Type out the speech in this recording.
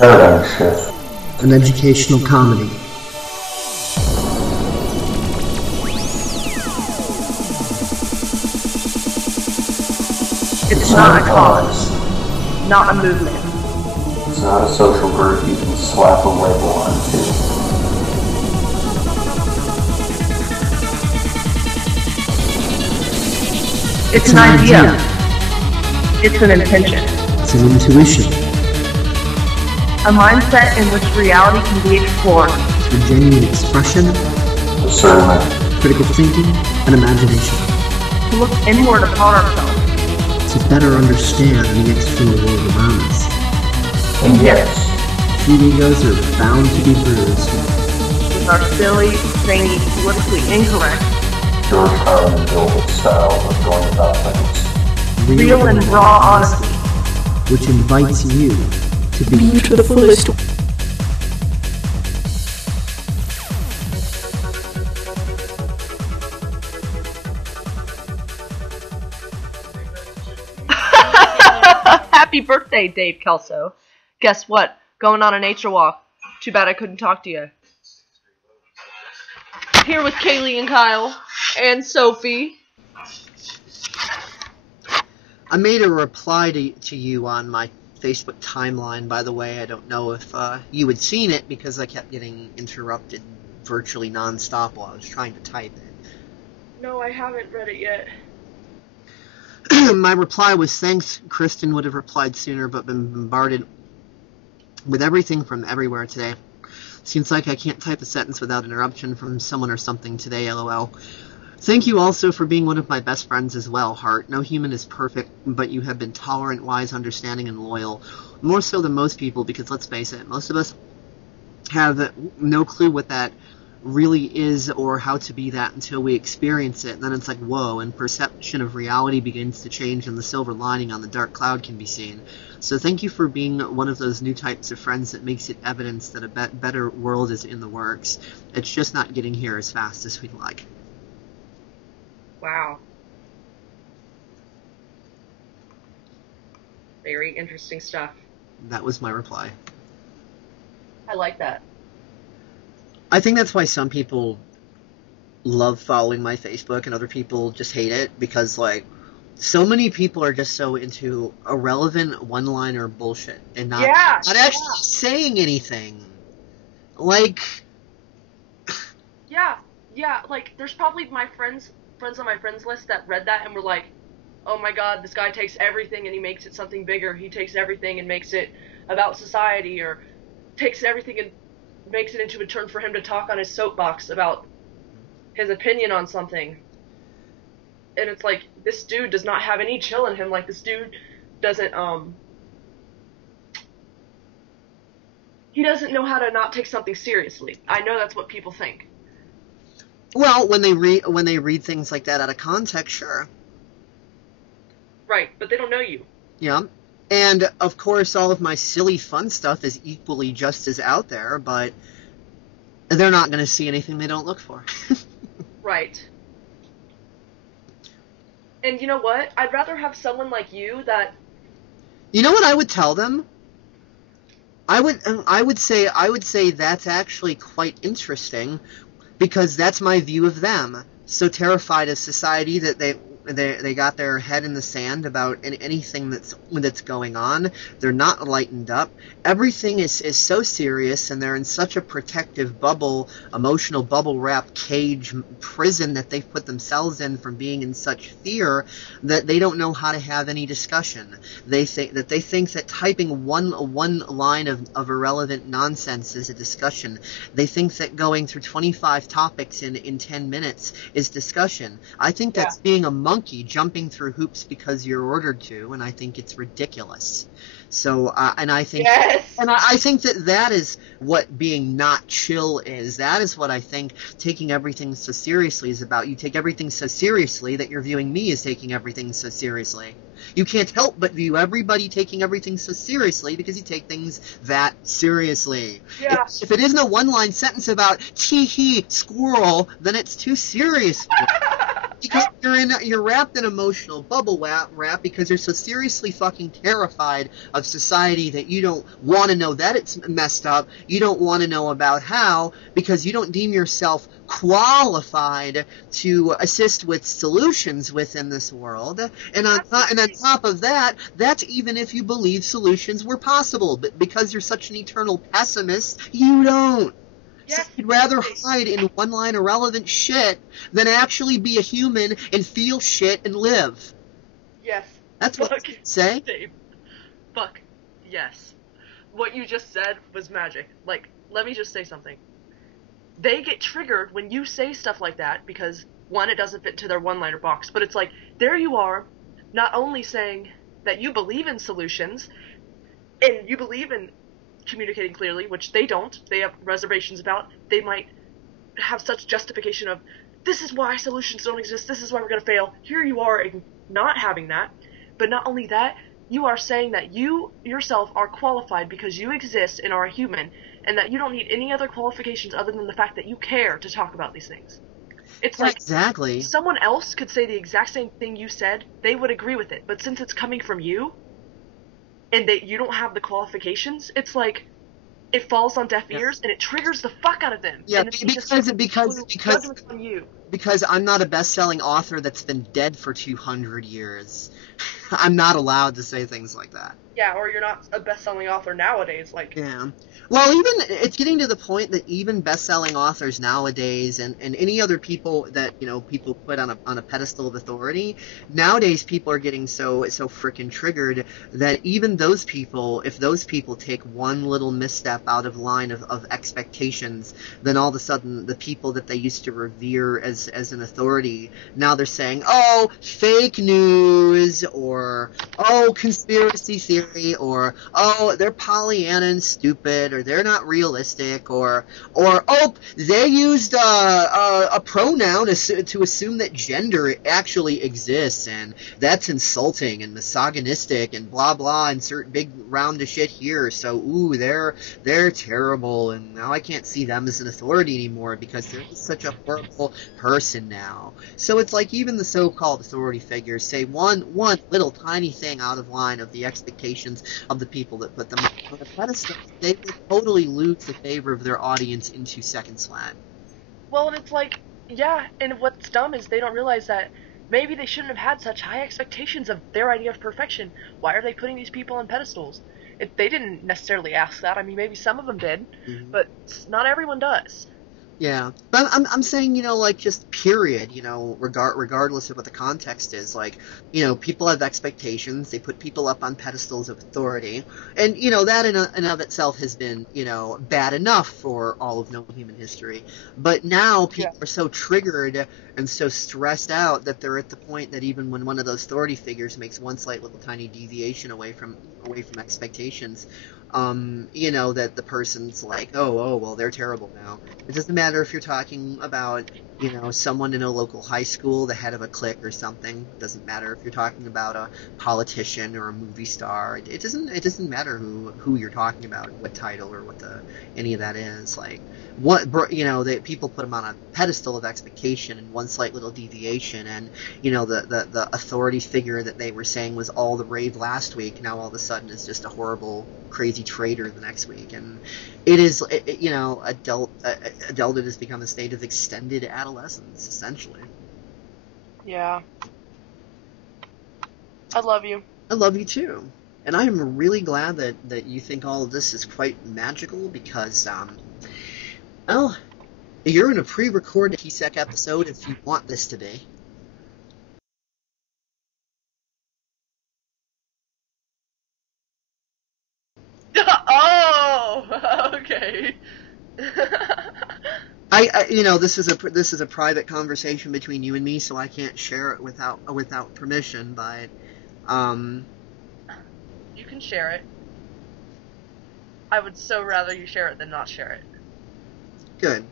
Paradigm shift. An educational comedy. It's not a cause, not a movement. It's not a social group you can slap a label onto. It's an idea. It's an intention. It's an intuition. A mindset in which reality can be explored. It's a genuine expression, Discernment. critical thinking, and imagination. To look inward upon ourselves. To better understand the external world around us. And yes, Few egos are bound to be bruised. With our silly, zany, politically incorrect, George Carlin built style of going about things. real and raw honesty. Which invites you to be to the fullest. Happy birthday, Dave Kelso. Guess what? Going on a nature walk. Too bad I couldn't talk to you. Here with Kaylee and Kyle and Sophie. I made a reply to you on my Facebook timeline, by the way. I don't know if you had seen it because I kept getting interrupted virtually nonstop while I was trying to type it. No, I haven't read it yet. My reply was, thanks. Kristen would have replied sooner, but been bombarded with everything from everywhere today. Seems like I can't type a sentence without interruption from someone or something today, lol. Thank you also for being one of my best friends as well, Hart. No human is perfect, but you have been tolerant, wise, understanding, and loyal. More so than most people, because let's face it, most of us have no clue what that really is or how to be that until we experience it. And then it's like, whoa, and perception of reality begins to change and the silver lining on the dark cloud can be seen. So thank you for being one of those new types of friends that makes it evidence that a better world is in the works. It's just not getting here as fast as we'd like. Wow. Very interesting stuff. That was my reply. I like that. I think that's why some people love following my Facebook and other people just hate it, because, like, so many people are just so into irrelevant one-liner bullshit and not actually saying anything. Like... Yeah, like, there's probably my friends on my friends list that read that and were like, oh my god, this guy takes everything and he makes it something bigger. He takes everything and makes it about society, or takes everything and makes it into a turn for him to talk on his soapbox about his opinion on something. And it's like, this dude does not have any chill in him. Like, this dude doesn't, he doesn't know how to not take something seriously. I know that's what people think. Well, when they read things like that out of context, sure. Right, but they don't know you. Yeah. And, of course, all of my silly fun stuff is equally just as out there, but they're not going to see anything they don't look for. Right. And you know what? I'd rather have someone like you that... You know what I would tell them? I would say that's actually quite interesting, because that's my view of them. So terrified of society that they got their head in the sand about anything that's going on. They're not lightened up. Everything is so serious, and they're in such a protective bubble, emotional bubble-wrap cage prison that they've put themselves in from being in such fear that they don't know how to have any discussion. They think that typing one line of irrelevant nonsense is a discussion. They think that going through 25 topics in 10 minutes is discussion. I think that's being a monkey jumping through hoops because you're ordered to, and I think it's ridiculous. So, and I think, I think that is what being not chill is. That is what I think taking everything so seriously is about. You take everything so seriously that you're viewing me as taking everything so seriously. You can't help but view everybody taking everything so seriously because you take things that seriously. Yeah. If it isn't a one-line sentence about tee-hee, squirrel, then it's too serious. because you're wrapped in emotional bubble wrap because you're so seriously fucking terrified of society that you don't want to know that it's messed up. You don't want to know about how, because you don't deem yourself qualified to assist with solutions within this world. And on top of that, that's even if you believe solutions were possible. But because you're such an eternal pessimist, you don't. Yes. So you'd rather hide in one-line irrelevant shit than actually be a human and feel shit and live. Yes. That's what you say? Dave. Fuck. Yes. What you just said was magic. Like, let me just say something. They get triggered when you say stuff like that because, one, it doesn't fit into their one-liner box. But it's like, there you are, not only saying that you believe in solutions, and you believe in communicating clearly, which they don't. They have reservations about. They might have such justification of, this is why solutions don't exist, this is why we're going to fail. Here you are not having that. But not only that, you are saying that you yourself are qualified because you exist and are a human, and that you don't need any other qualifications other than the fact that you care to talk about these things. It's like, exactly. Someone else could say the exact same thing you said, they would agree with it. But since it's coming from you, and that you don't have the qualifications, it's like, it falls on deaf ears, and it triggers the fuck out of them. Yeah, and because on you. Because I'm not a best-selling author that's been dead for 200 years. I'm not allowed to say things like that. Yeah, or you're not a best-selling author nowadays, like... Yeah. Well, even, it's getting to the point that even best-selling authors nowadays, and any other people that, you know, people put on a pedestal of authority, nowadays people are getting so frickin' triggered that even those people, if those people take one little misstep out of line of expectations, then all of a sudden the people that they used to revere as an authority, now they're saying, oh, fake news, or, oh, conspiracy theory, or, oh, they're Pollyanna and stupid, or they're not realistic, or oh, they used a pronoun to assume that gender actually exists, and that's insulting and misogynistic and blah blah, insert big round of shit here, so ooh, they're terrible, and now I can't see them as an authority anymore because they're such a horrible person now. So it's like even the so-called authority figures say one little tiny thing out of line of the expectations of the people that put them on a pedestal, they will totally lose the favor of their audience in 2 seconds flat. Well, and it's like, yeah, and what's dumb is they don't realize that maybe they shouldn't have had such high expectations of their idea of perfection. Why are they putting these people on pedestals? They didn't necessarily ask that. I mean, maybe some of them did, but not everyone does. Yeah, but I'm saying, you know, like, just period, you know, regardless of what the context is, like, you know, people have expectations, they put people up on pedestals of authority, and, you know, that in and of itself has been, you know, bad enough for all of known human history, but now people are so triggered and so stressed out that they're at the point that even when one of those authority figures makes one slight little tiny deviation away from expectations, you know, that the person's like, oh, well, they're terrible now. It doesn't matter if you're talking about, you know, someone in a local high school, the head of a clique or something. It doesn't matter if you're talking about a politician or a movie star. It doesn't matter who you're talking about, what title or what any of that is. Like, what, you know, people put them on a pedestal of expectation, and one slight little deviation, and, you know, the authority figure that they were saying was all the rave last week, now all of a sudden is just a horrible, crazy traitor the next week. And you know, adulthood has become a state of extended adolescence, essentially. Yeah. I love you. I love you too. And I am really glad that you think all of this is quite magical, because, well, you're in a pre-recorded PSEC episode if you want this to be. Oh, okay. I you know, this is a private conversation between you and me, so I can't share it without permission. But you can share it. I would so rather you share it than not share it. Good.